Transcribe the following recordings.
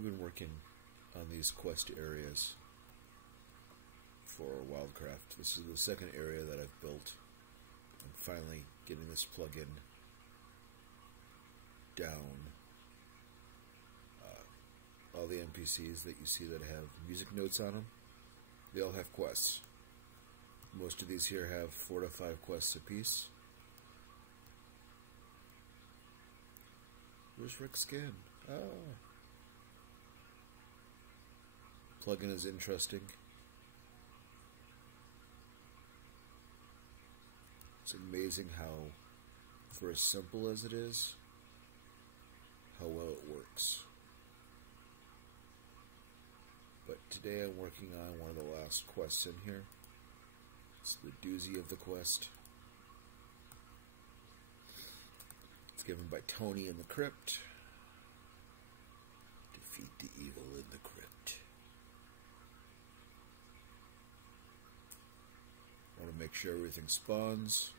I've been working on these quest areas for Wildcraft. This is the second area that I've built. I'm finally getting this plugin down. All the NPCs that you see that have music notes on them, they all have quests. Most of these here have 4 to 5 quests apiece. Where's Rick's skin? Oh. Plugin is interesting. It's amazing how, for as simple as it is, how well it works. But today I'm working on one of the last quests in here. It's the doozy of the quest. It's given by Tony in the crypt. Defeat the evil in the crypt. I want to make sure everything spawns.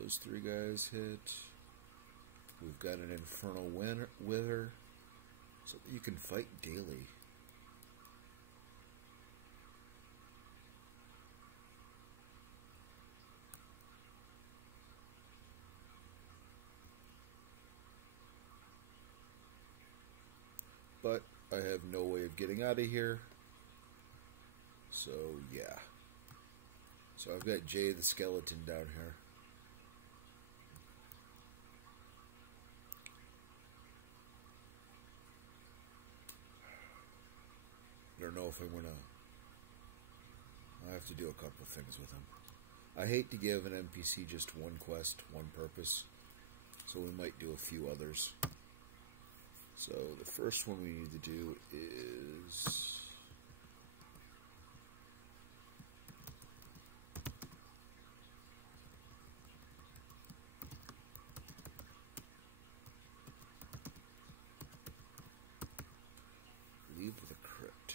Those 3 guys hit. We've got an infernal wither, so that you can fight daily. But I have no way of getting out of here. So yeah. So I've got Jay the skeleton down here. I don't know if I'm gonna... I have to do a couple things with him. I hate to give an NPC just one quest, one purpose, so we might do a few others. So the first one we need to do is... leave the crypt.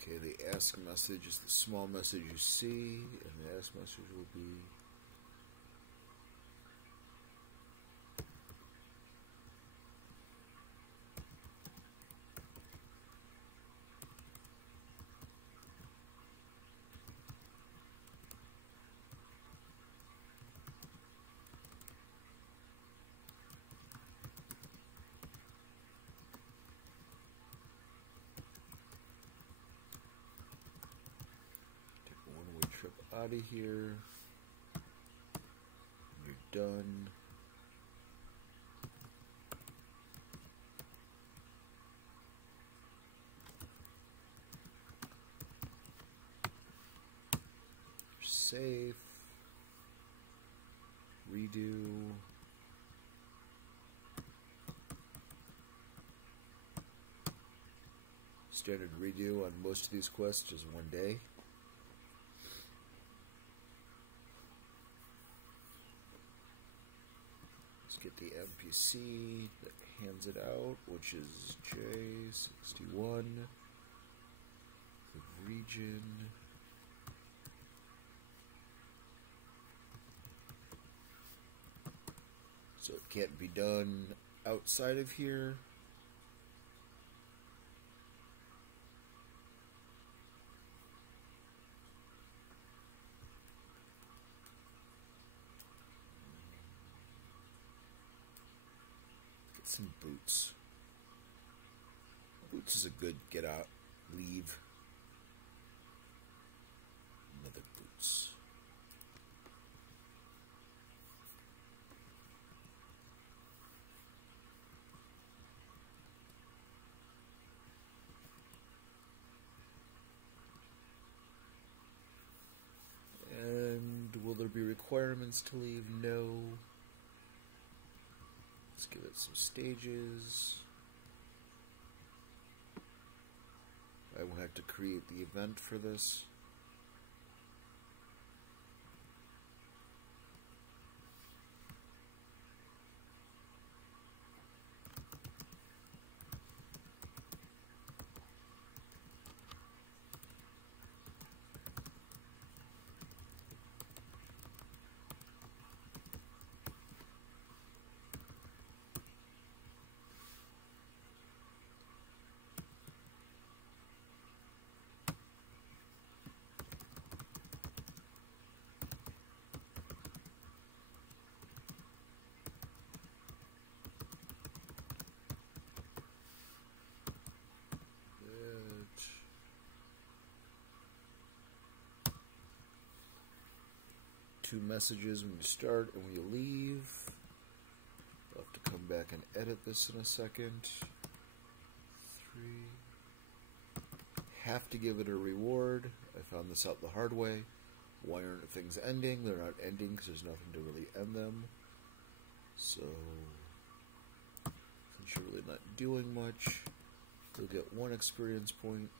Okay, the ask message is the small message you see, and the ask message will be... trip out of here. You're done. You're safe. Redo. Standard redo on most of these quests is 1 day. Get the NPC that hands it out, which is J61, the region. So it can't be done outside of here. Some boots. Boots is a good get out, leave. Another boots. And will there be requirements to leave? No. Let's give it some stages. I will have to create the event for this. 2 messages when you start and when you leave. I'll have to come back and edit this in a second. 3. Have to give it a reward. I found this out the hard way. Why aren't things ending? They're not ending because there's nothing to really end them. So, since you're really not doing much, you'll get 1 experience point.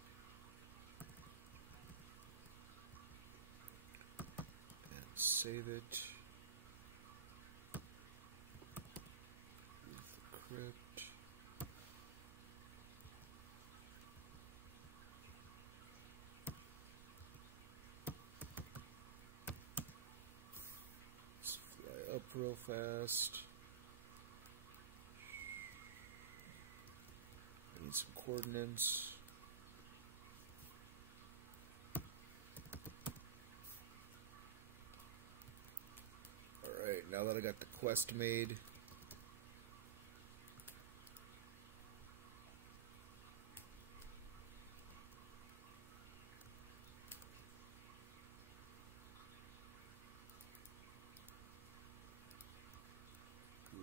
And save it. Leave the crypt. Let's fly up real fast. Some coordinates. Alright, now that I got the quest made,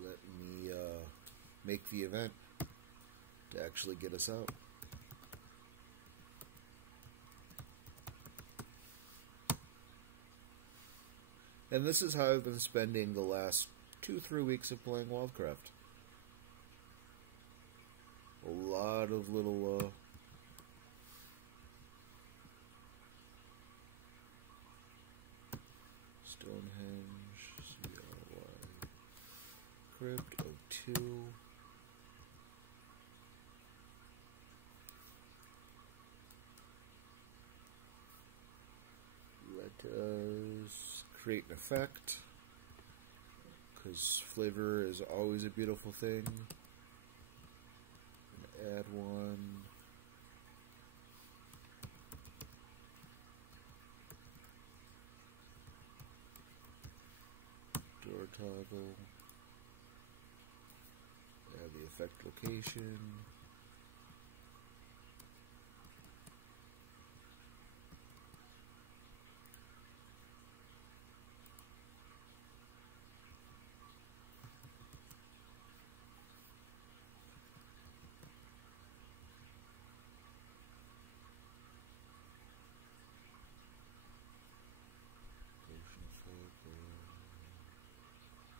let me make the event to actually get us out. And this is how I've been spending the last 2-3 weeks of playing Wildcraft. A lot of little Stonehenge, CRY, Crypt, O2. Let us create an effect, because flavor is always a beautiful thing. Add one. Door toggle. Add the effect location.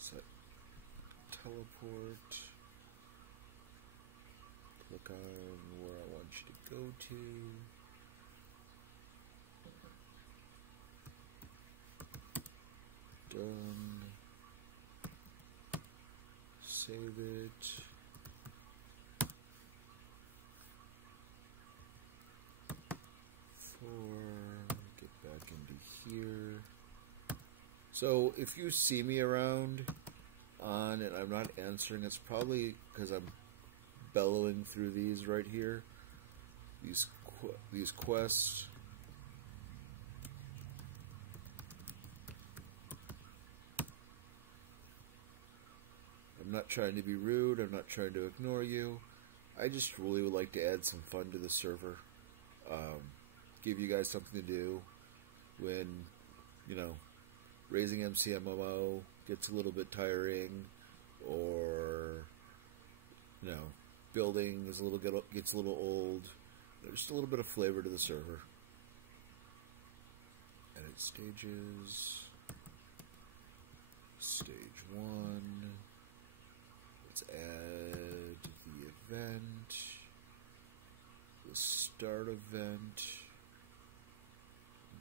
Set teleport. Click on where I want you to go to. Done. Save it. Get back into here. So if you see me around on and I'm not answering, it's probably because I'm bellowing through these right here. These quests. I'm not trying to be rude. I'm not trying to ignore you. I just really would like to add some fun to the server. Give you guys something to do when, you know, raising MCMMO gets a little bit tiring, or, you know, building is gets a little old. There's just a little bit of flavor to the server. Edit stages. Stage 1. Let's add the event. The start event.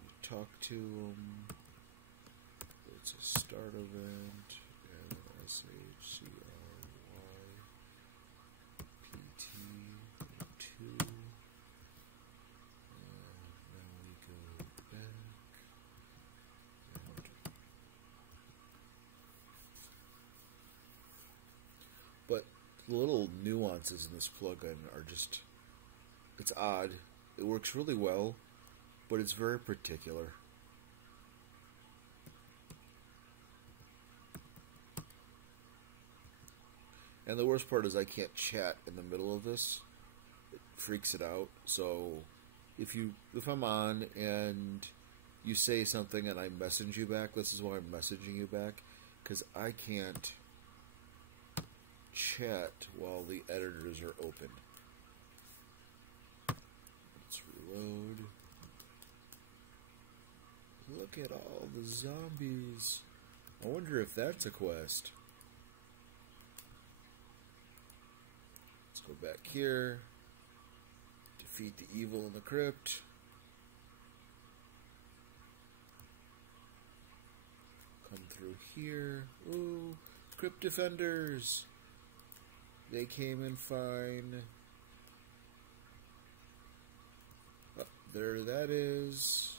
You talk to them. It's a start event. And SHCRYPT2. Now we go back. But the little nuances in this plugin are just, it's odd. It works really well, but it's very particular. And the worst part is I can't chat in the middle of this. It freaks it out. So if I'm on and you say something and I message you back. This is why I'm messaging you back, because I can't chat while the editors are open. Let's reload. Look at all the zombies. I wonder if that's a quest. Let's go back here. Defeat the evil in the crypt. Come through here. Ooh, crypt defenders. They came in fine. Oh, there that is.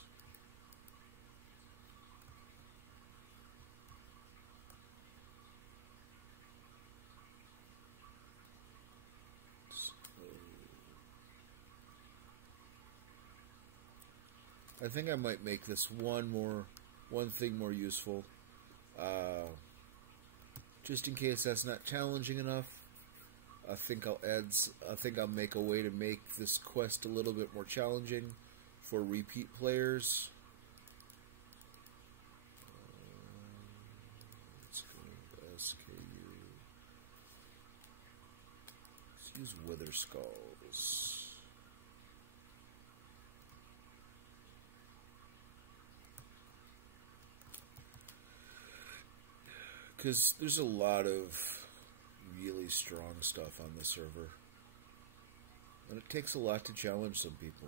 I think I might make this one thing more useful. Just in case that's not challenging enough, I think I'll make a way to make this quest a little bit more challenging for repeat players. Let's go SKU. Let's use Wither Skulls. Because there's a lot of really strong stuff on the server. And it takes a lot to challenge some people.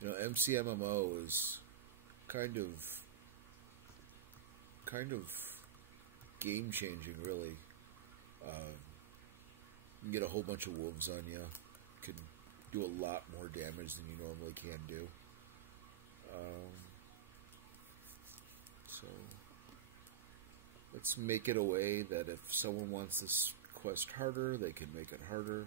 You know, MCMMO is kind of game changing, really. You can get a whole bunch of wolves on you. You can do a lot more damage than you normally can do. So let's make it a way that if someone wants this quest harder, they can make it harder.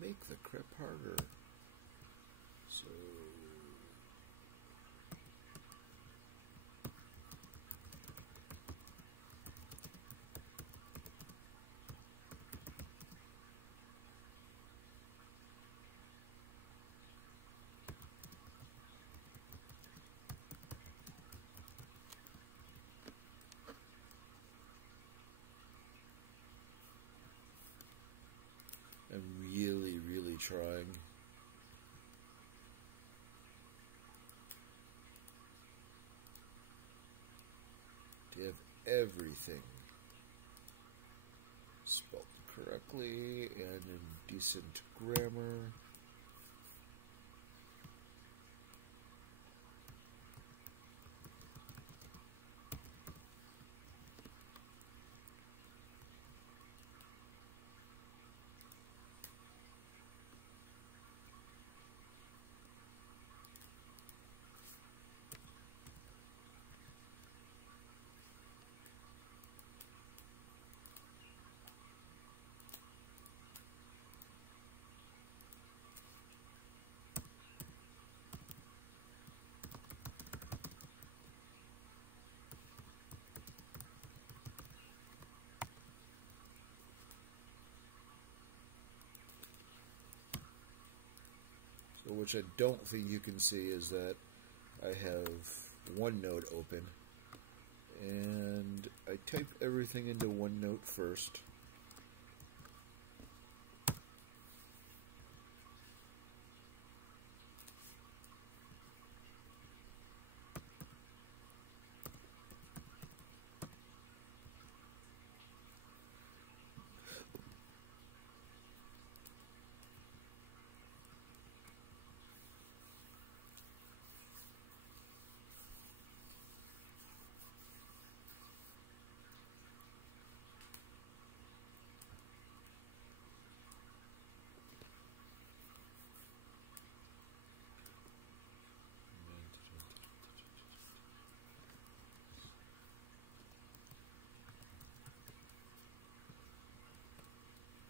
Make the crypt harder. So I'm really trying. To have everything spelled correctly and in decent grammar. So, which I don't think you can see is that I have OneNote open, and I type everything into OneNote first.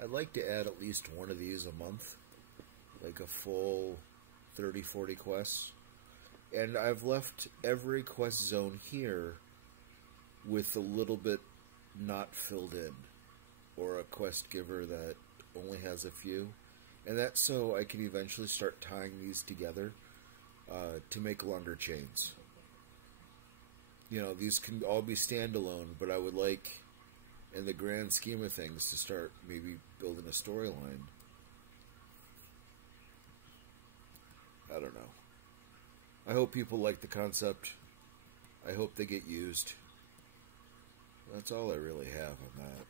I'd like to add at least one of these a month, like a full 30-40 quests. And I've left every quest zone here with a little bit not filled in, or a quest giver that only has a few. And that's so I can eventually start tying these together to make longer chains. You know, these can all be standalone, but I would like, in the grand scheme of things, to start maybe building a storyline. I don't know. I hope people like the concept. I hope they get used. That's all I really have on that.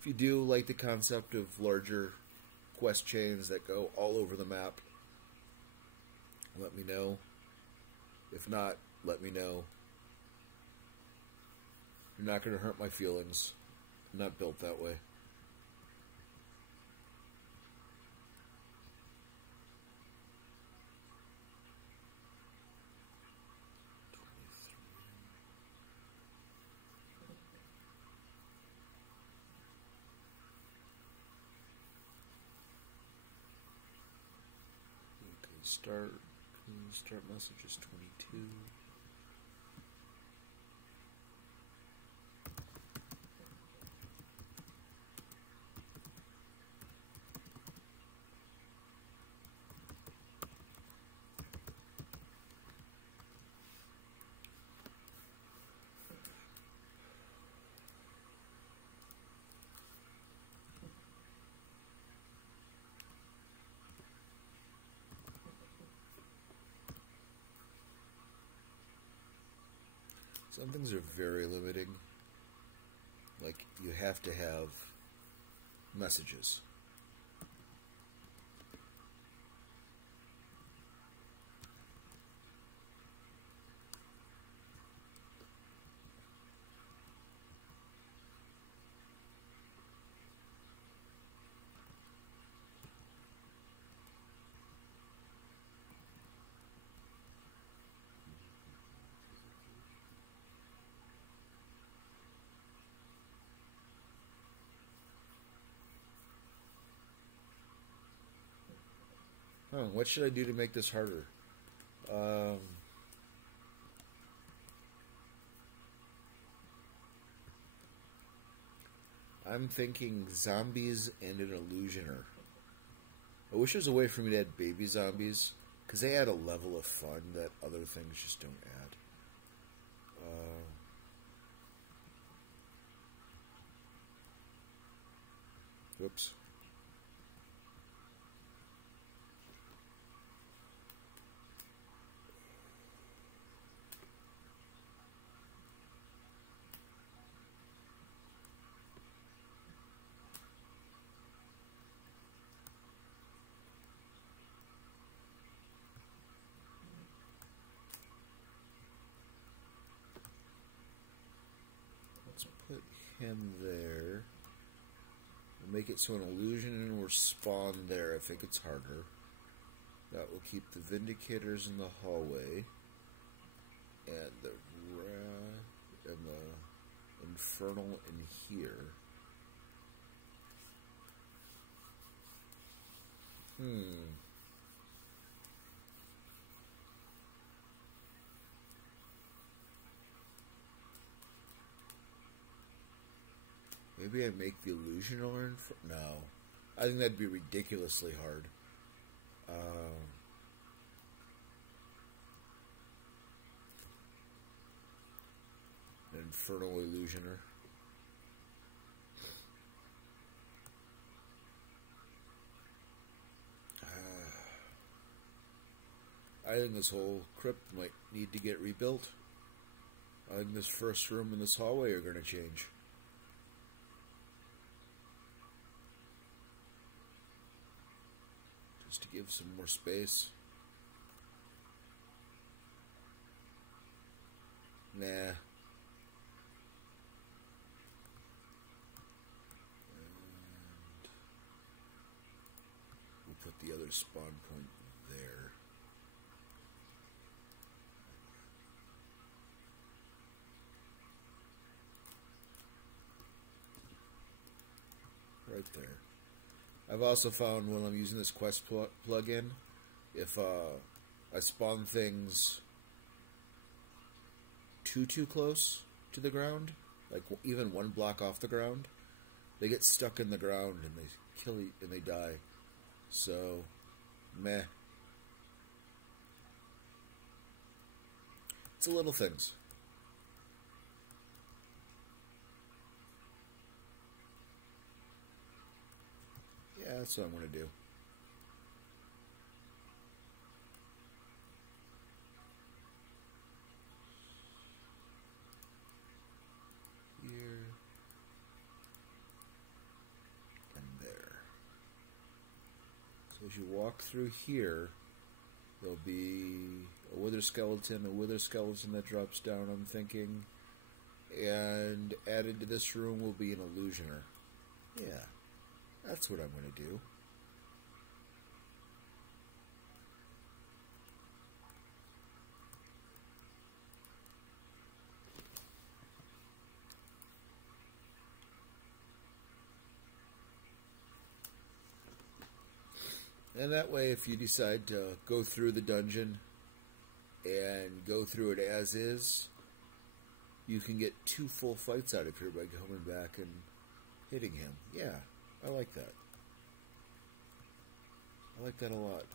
If you do like the concept of larger quest chains that go all over the map, let me know. If not, let me know. You're not going to hurt my feelings. I'm not built that way. Okay, start messages 22. Some things are very limiting. Like, you have to have messages. Oh, what should I do to make this harder? I'm thinking zombies and an illusioner. I wish there was a way for me to add baby zombies, because they add a level of fun that other things just don't add. Whoops. Put him there. We'll make it so an illusion will spawn there if it gets harder. That will keep the Vindicators in the hallway, and the Infernal in here. Maybe I make the Illusioner no. I think that'd be ridiculously hard. An Infernal Illusioner. I think this whole crypt might need to get rebuilt. I think this first room and this hallway are going to change. Just to give some more space. Nah. And we'll put the other spawn point there. right there. I've also found when I'm using this quest plug-in, if I spawn things too close to the ground, like even one block off the ground, they get stuck in the ground and they kill and they die. So, meh. It's the little things. Yeah, that's what I'm going to do. Here. And there. So as you walk through here, there'll be a wither skeleton that drops down, I'm thinking. And added to this room will be an illusioner. Yeah. That's what I'm going to do. And that way, if you decide to go through the dungeon and go through it as is, you can get 2 full fights out of here by coming back and hitting him. Yeah. I like that. I like that a lot.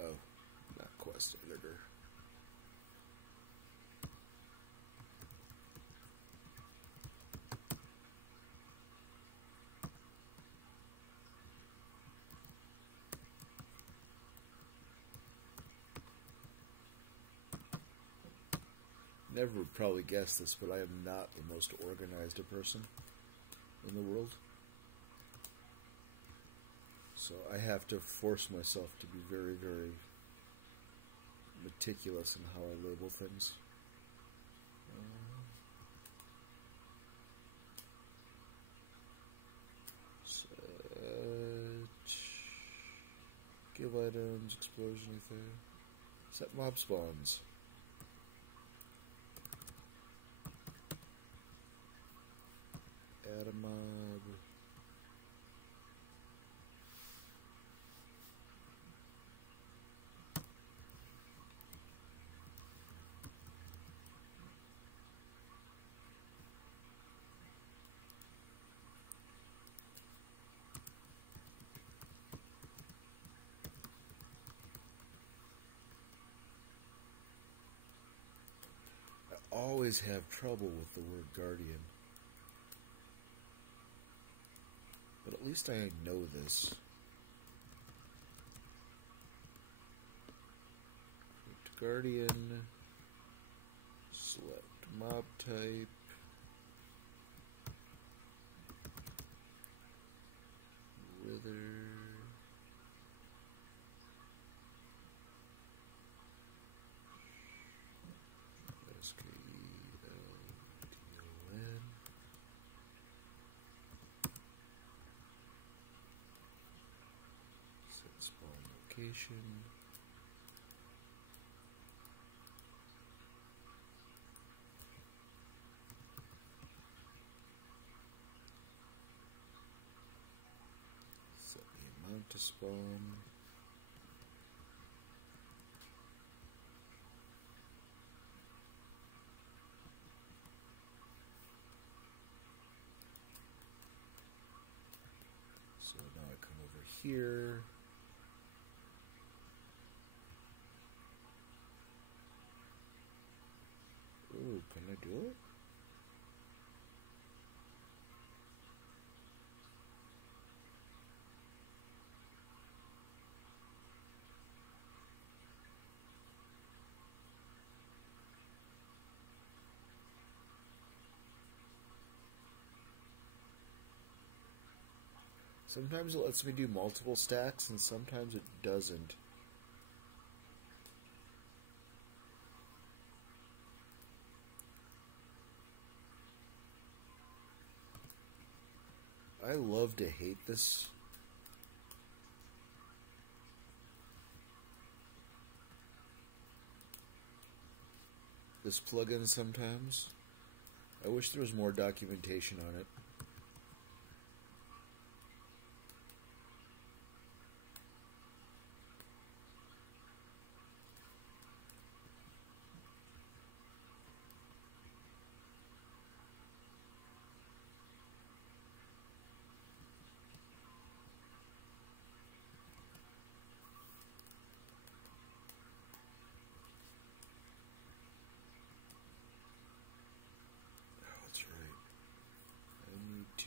Oh, not quest editor. Never would probably guess this, but I am not the most organized person in the world. So I have to force myself to be very, very meticulous in how I label things. Give items, explosion, anything. Set mob spawns. Add a mob. I always have trouble with the word guardian. But at least I know this. Guardian. Select mob type. Wither. SKELTON. Set spawn location. Set the amount to spawn. So now I come over here. Ooh, can I do it? Sometimes it lets me do multiple stacks, and sometimes it doesn't. I love to hate this. This plugin sometimes. I wish there was more documentation on it.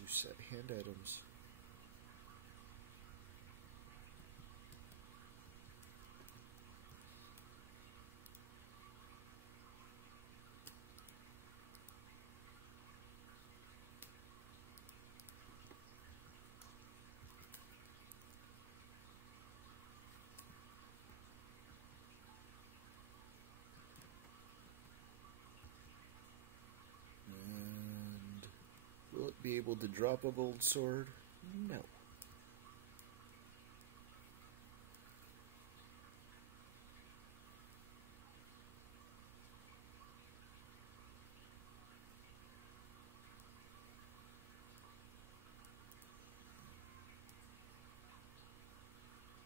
Set hand items. Will it be able to drop a gold sword? No.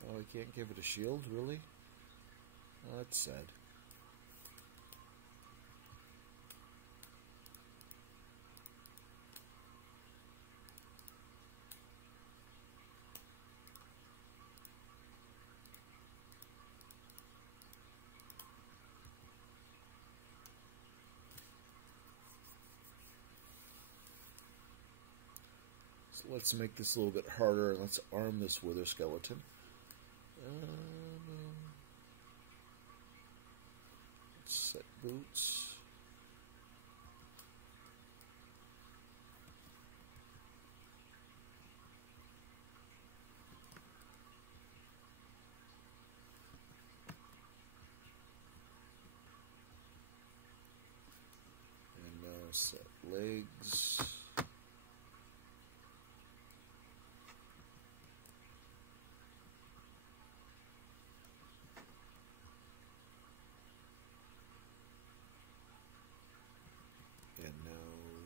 Oh, I can't give it a shield, really? Oh, that's sad. So let's make this a little bit harder, and let's arm this wither skeleton. Let's set boots. And now set legs.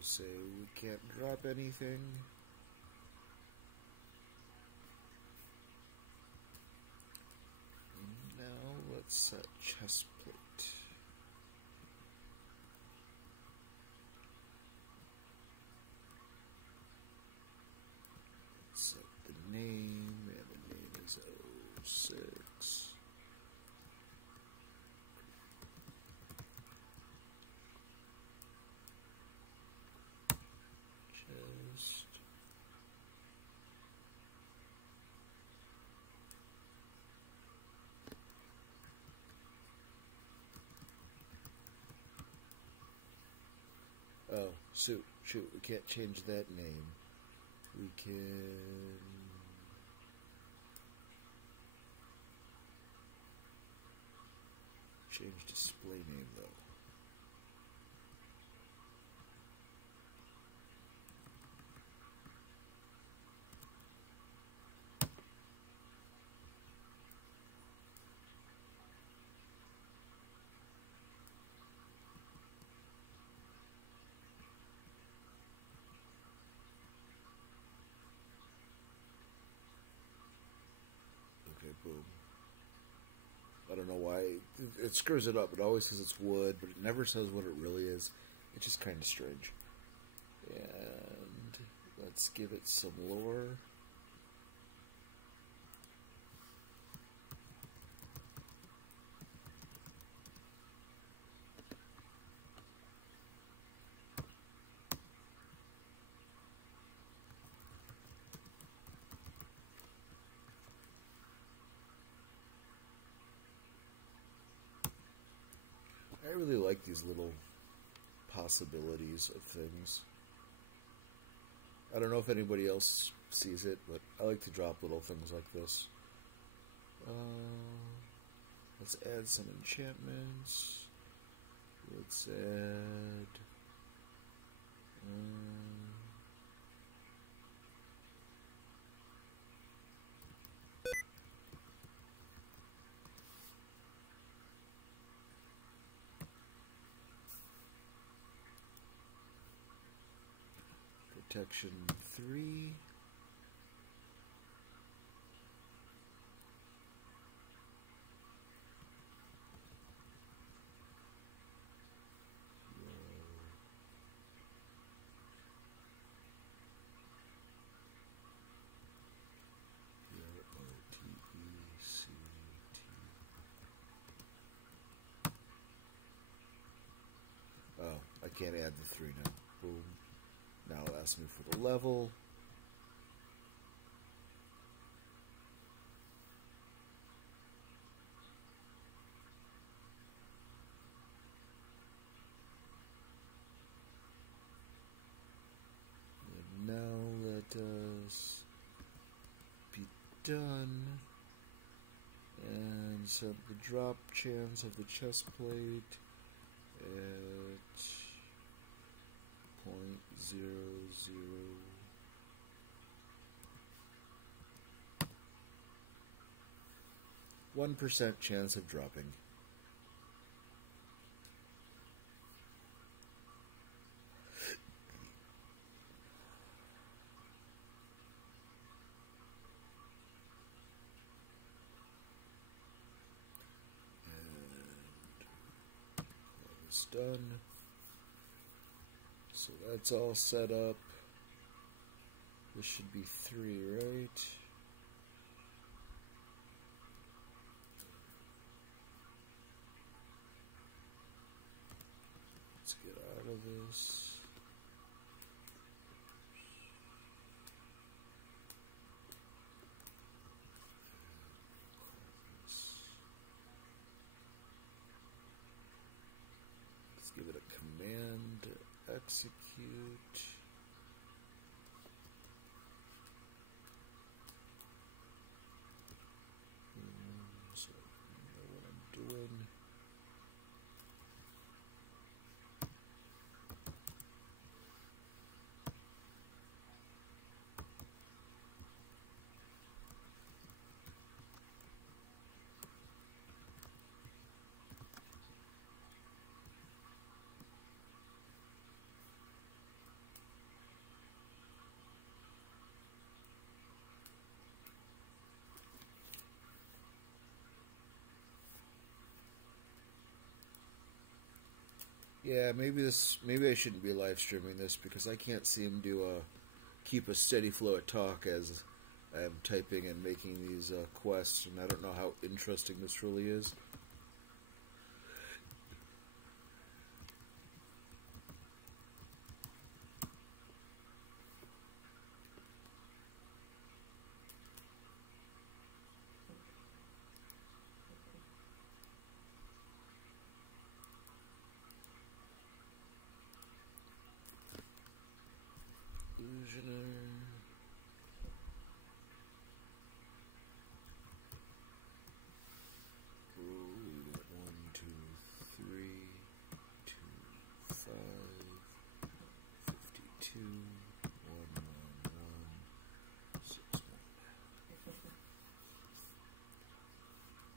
Say we can't drop anything. And now let's set chest plate. Let's set the name, and the name is 06. Oh, shoot, we can't change that name. We can... change display name, though. Boom. I don't know why it screws it up. It always says it's wood, but it never says what it really is. It's just kind of strange. And let's give it some lore. I really like these little possibilities of things. I don't know if anybody else sees it, but I like to drop little things like this. Let's add some enchantments. Let's add... protection 3. Oh, I can't add the 3 now. Boom. Now it'll ask me for the level. And now let us be done. And set the drop chance of the chest plate at 0.00. 1% chance of dropping. Done. So that's all set up. This should be 3, right? Let's get out of this. Give it a command to execute. So I know what I'm doing. Yeah, maybe I shouldn't be live streaming this because I can't seem to keep a steady flow of talk as I'm typing and making these quests, and I don't know how interesting this really is.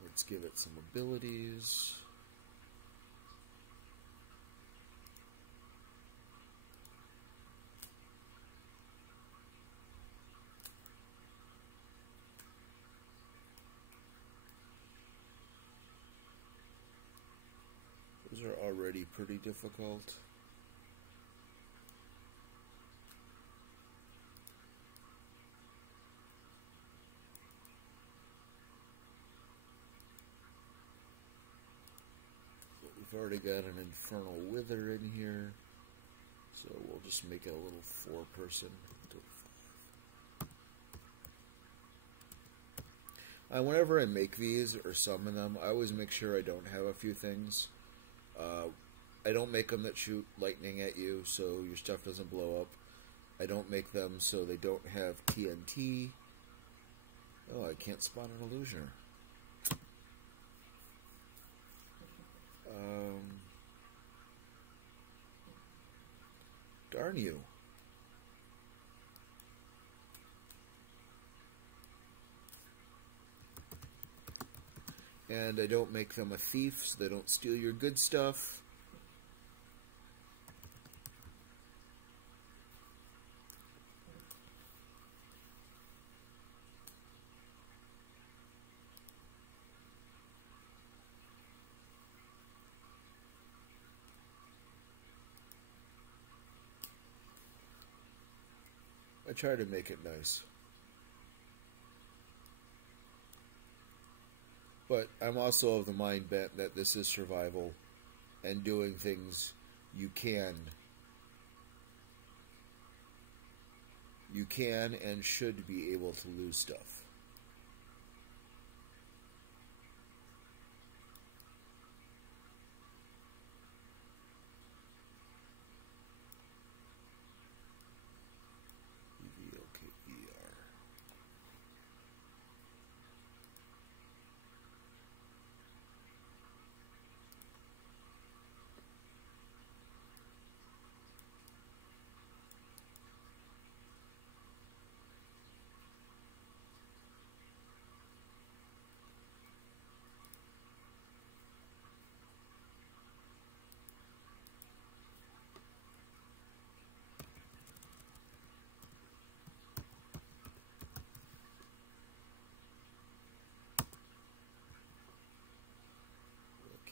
Let's give it some abilities. Those are already pretty difficult. We've already got an Infernal Wither in here, so we'll just make it a little 4-person. Whenever I make these or summon them, I always make sure I don't have a few things. I don't make them that shoot lightning at you, so your stuff doesn't blow up. I don't make them so they don't have TNT. Oh, I can't spawn an illusioner. Darn you. And I don't make them a thief, so they don't steal your good stuff. I try to make it nice. But I'm also of the mind bent that this is survival and doing things you can and should be able to lose stuff.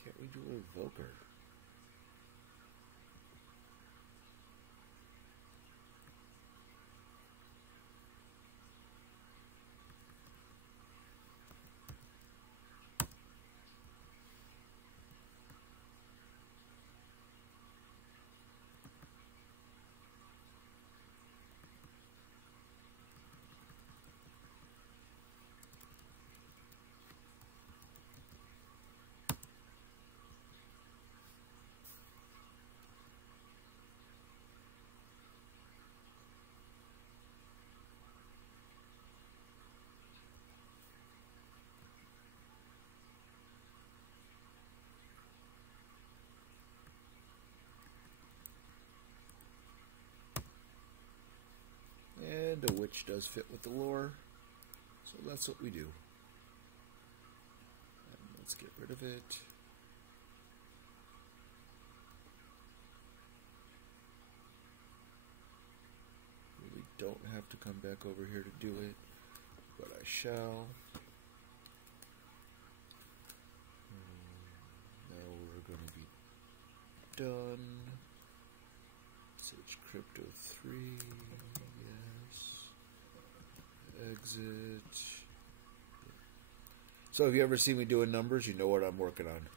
Can't we do a Evoker? And a witch does fit with the lore, so that's what we do. And let's get rid of it. Really don't have to come back over here to do it, but I shall. Now we're going to be done. Sage Crypto 3. Exit. So have you ever seen me doing numbers? You know what I'm working on.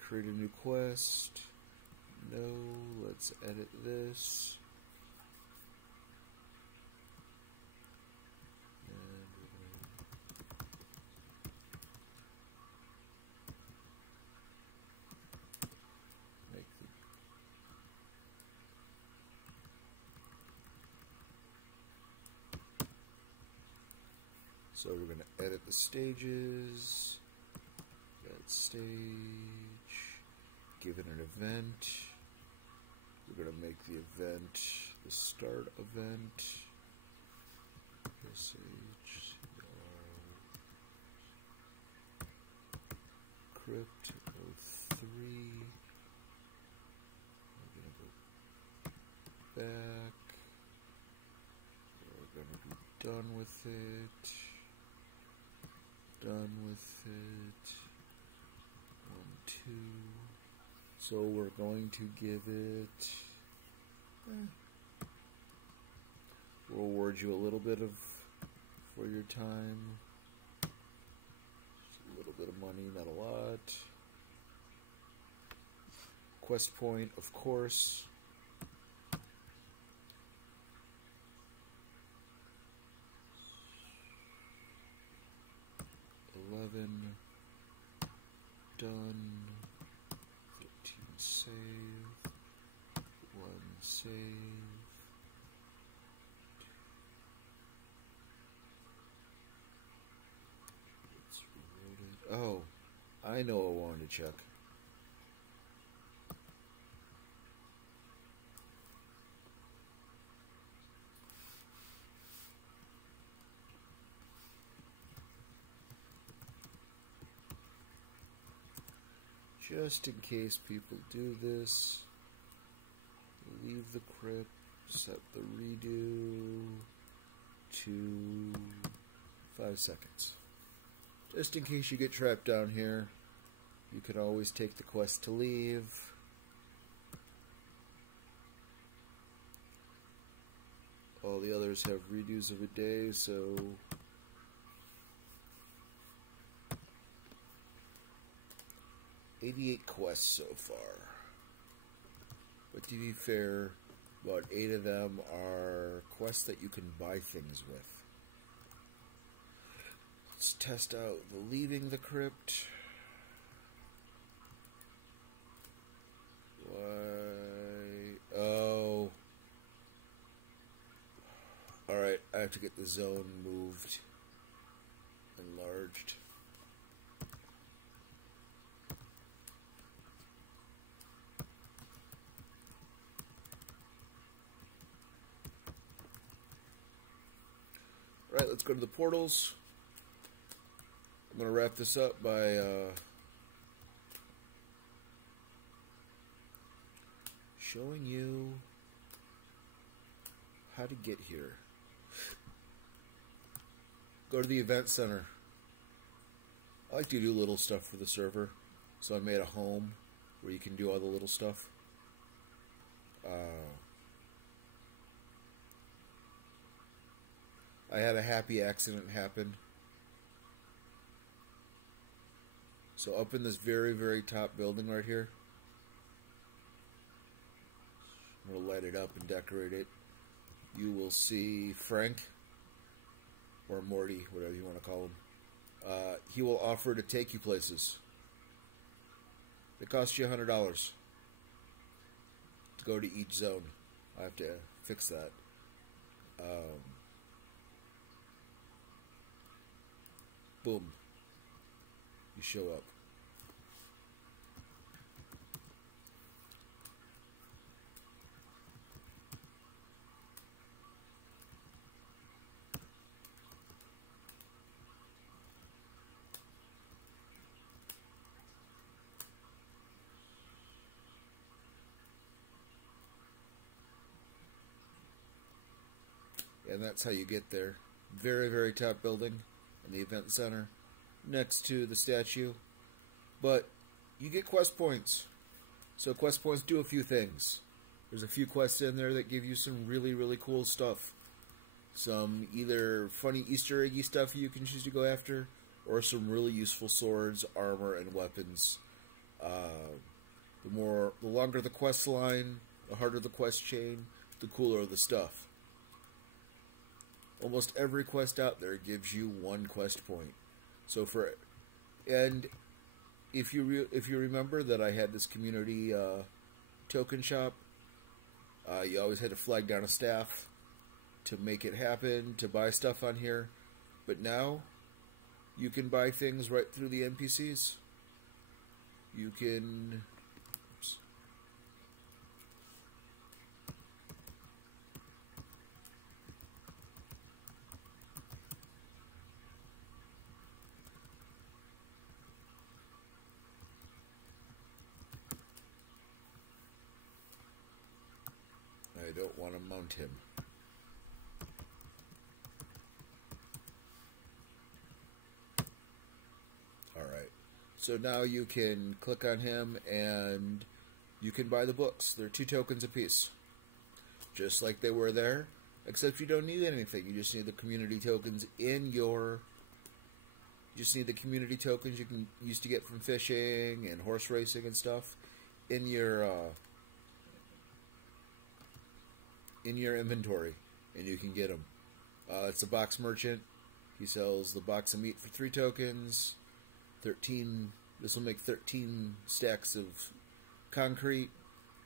Create a new quest. No, let's edit this. So we're going to edit the stages, add stage, give it an event. We're going to make the event the start event. SH, crypt 03. We're going to go back. We're going to be done with it. Done with it. 1, 2. So we're going to give it. We'll reward you a little bit for your time. Just a little bit of money, not a lot. Quest point, of course. Done. 13 save. 1 save. Let's reload it. Oh, I know I wanted to check. Just in case people do this, leave the crypt, set the redo to 5 seconds. Just in case you get trapped down here, you can always take the quest to leave. others have redos of a day, so 88 quests so far. But to be fair, about 8 of them are quests that you can buy things with. Let's test out the leaving the crypt. Why? Oh. Alright, I have to get the zone moved. Enlarged. Alright, let's go to the portals. I'm going to wrap this up by showing you how to get here. Go to the event center. I like to do little stuff for the server, so I made a home where you can do all the little stuff. I had a happy accident happen. So up in this very, very top building right here, I'm going to light it up and decorate it. You will see Frank, or Morty, whatever you want to call him. He will offer to take you places. It costs you $100 to go to each zone. I have to fix that. Boom. You show up. And that's how you get there. Very, very top building in the event center next to the statue. But you get quest points. So quest points do a few things. There's a few quests in there that give you some really, really cool stuff. Some either funny Easter eggy stuff you can choose to go after, or some really useful swords, armor, and weapons. The longer the quest line, the harder the quest chain, the cooler the stuff. Almost every quest out there gives you 1 quest point. So if you remember that I had this community token shop, you always had to flag down a staff to make it happen, to buy stuff on here. But now, you can buy things right through the NPCs. You can... Oops. I don't want to mount him. Alright, so now you can click on him and you can buy the books. They're 2 tokens a piece. Just like they were there, except you don't need anything. You just need the community tokens in your... You just need the community tokens you can use to get from fishing and horse racing and stuff in your inventory, and you can get them. It's a box merchant. He sells the box of meat for 3 tokens. 13. This will make 13 stacks of concrete.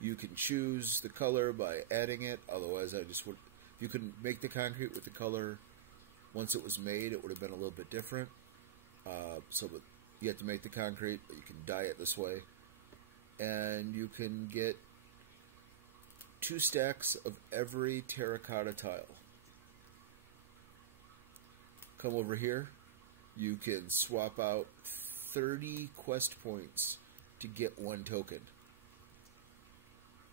You can choose the color by adding it. Otherwise, I just would. If you could make the concrete with the color once it was made, it would have been a little bit different. So you have to make the concrete, but you can dye it this way, and you can get 2 stacks of every terracotta tile. Come over here. You can swap out 30 quest points to get 1 token.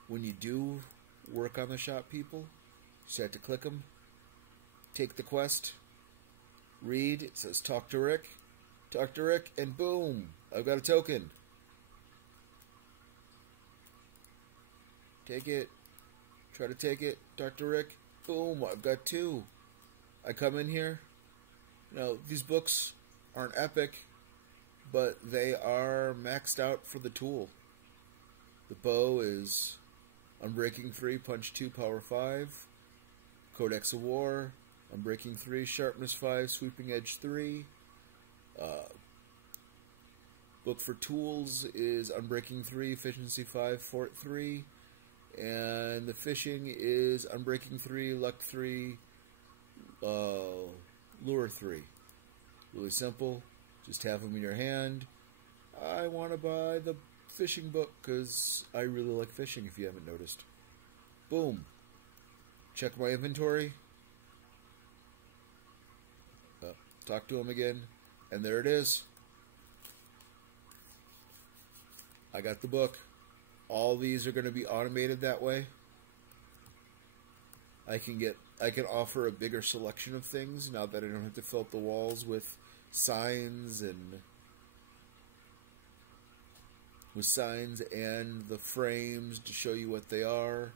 When you do work on the shop, people, you just have to click them, take the quest, read, it says talk to Rick, and boom, I've got a token. Take it. Try to take it, Dr. Rick. Boom, I've got 2. I come in here. Now, these books aren't epic, but they are maxed out for the tool. The bow is Unbreaking 3, Punch 2, Power 5. Codex of War, Unbreaking 3, Sharpness 5, Sweeping Edge 3. Book for tools is Unbreaking 3, Efficiency 5, Fort 3. And the fishing is Unbreaking 3, Luck 3, Lure 3. Really simple. Just have them in your hand. I want to buy the fishing book because I really like fishing, if you haven't noticed. Boom. Check my inventory. Talk to him again. And there it is. I got the book. All these are going to be automated that way. I can offer a bigger selection of things now that I don't have to fill up the walls with signs and the frames to show you what they are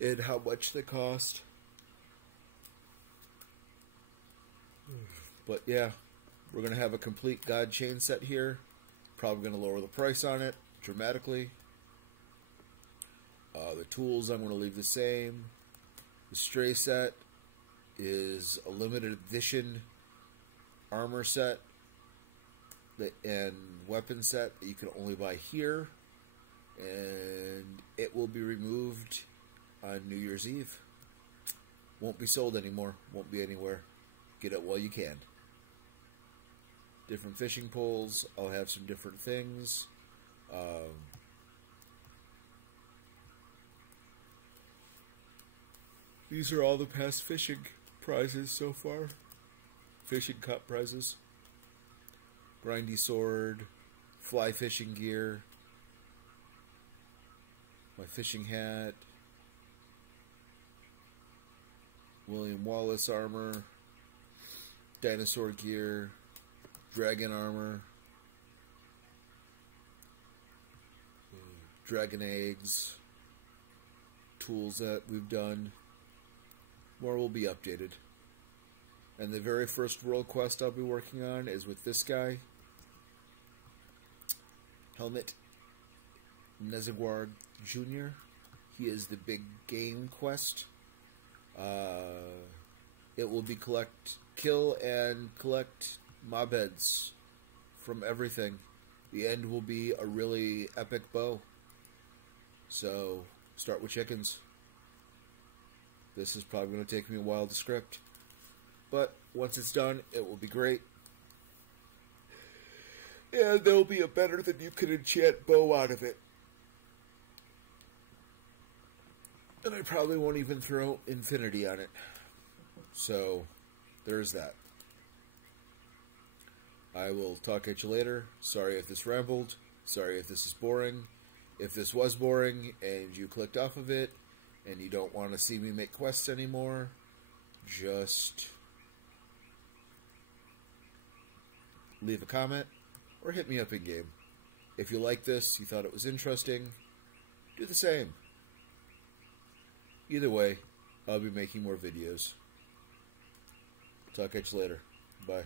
and how much they cost. But yeah, we're going to have a complete God chain set here. Probably going to lower the price on it dramatically. The tools I'm going to leave the same. The stray set is a limited edition armor set and weapon set that you can only buy here, and it will be removed on New Year's Eve. Won't be sold anymore. Won't be anywhere. Get it while you can. Different fishing poles. I'll have some different things. These are all the past fishing prizes so far. Fishing cup prizes. Grindy sword. Fly fishing gear. My fishing hat. William Wallace armor. Dinosaur gear. Dragon armor. Dragon eggs. Tools that we've done. More will be updated. And the very first world quest I'll be working on is with this guy. Helmut Nezagwar Jr. He is the big game quest. It will be kill and collect mob heads from everything. The end will be a really epic bow. So, start with chickens. This is probably going to take me a while to script. But once it's done, it will be great. And there'll be a better than you can enchant bow out of it. And I probably won't even throw infinity on it. So, there's that. I will talk at you later. Sorry if this rambled. Sorry if this is boring. If this was boring and you clicked off of it and you don't want to see me make quests anymore, just leave a comment or hit me up in game. If you like this, you thought it was interesting, do the same. Either way, I'll be making more videos. Talk at you later. Bye.